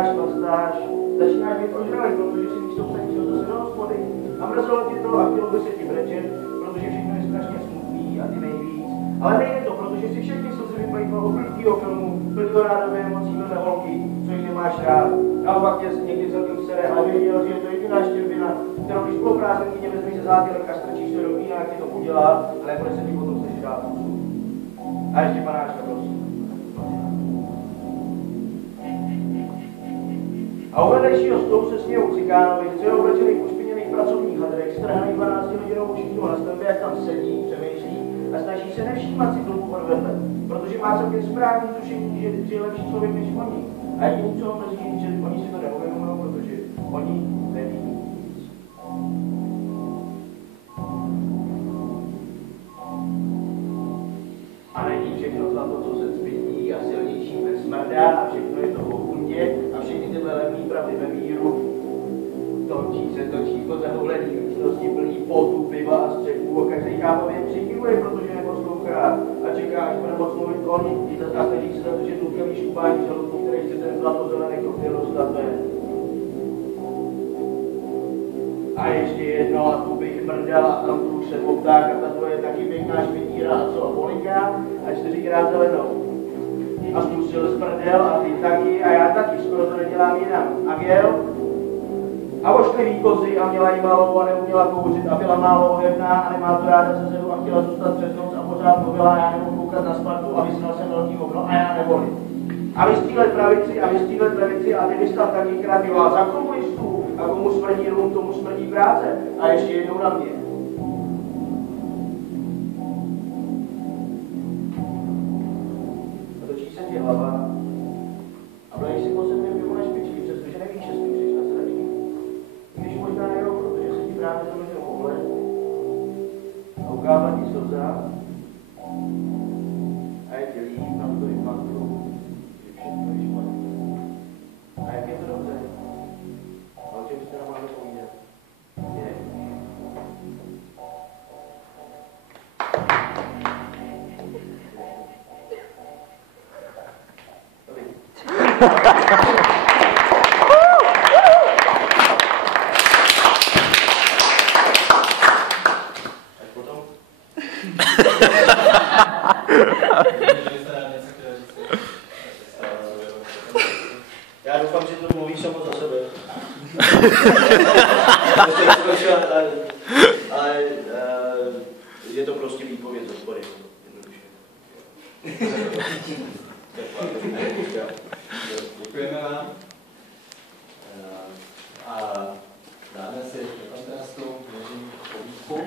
makáš, chlastáš, začínáš být ožralý, protože si místo psaní šel zase do hospody. A mrzelo ti to a chtělo by se ti brečet, protože všechno je strašně smutný a ty nejvíc. Ale nejde to, protože si všechny slzy vyplýtval od britského filmu, plnýho rádové emocí vedle holky, co jich nemáš rád. Naopak tě někdy celkem sere, ale věděl, že je to jediná štěrbina, kterou když spoluprázdnkyně vezmeš za zátělek a strčíš to do vína, jak ti to udělá, ale nebude se ti potom snažit dát pusu. A ještě panáčka, prosím. A u vedlejšího stolu se smějou cikánovi, co je oblečený v ušpiněných pracovních hadrech, strhaný 12-hodinovou šířnou na stavbě, jak tam sedí, přemýšlí a snaží se nevšímat si dlouho od vedle, protože má celkem správný tušení, že je lepší člověk než oni. A jediný, co ho mrzí, že oni si to neuvědomují, protože oni neví nic. A není všechno zlato, co se cpětí a silnější bez smrdá a všechno je to o bundě a všechny tyhle levný pravdy ve míru. Točí se točí po zahulený místnosti plný potu, piva a střepů a každý chápavě přikivuje, protože neposlouchá a čeká, až bude moc mluvit on a snaží se zadržet lůkavý šupání žaludku, který chce ten zlatozelený koktejl dostat ven. A ještě jedno, a tu bych mrdal a tam tu už se popták a ta tvoje taky pěkná špitíra a co a poliká a 4krát zelenou. A zkusil z prdel a ty taky a já taky, skoro to nedělám jinam. A jel? A ošklivý kozy a měla jí malou a neuměla kouřit a byla málo ohebná a nemá to ráda se zedu a chtěla zůstat přes noc a pořád mluvila a já nemohu koukat na Spartu a vysnal jsem velký okno a já nevolím. A vystřílet pravici a vystřílet levici a ty bys tam taky krabila za komunistů a komu smrdí rum, tomu smrdí práce a ještě jednou na mě. A točí se ti hlava a budeš si po sedmém pivu na špičky, přestože nevíš, že jsi na sračky. Když možná nejou, protože se ti právě zamlžil pohled a ukázala ti slza a je ti líp na to faktu, že všechno je špatné. A jak je to dobře? A o čem byste nám mohli povídat? Je. Až potom? Já doufám, že to mluví samo za sebe. Ale je to prostě výpověď z hospody. Děkujeme vám. A dáme si kontrastu, věřím, povídku.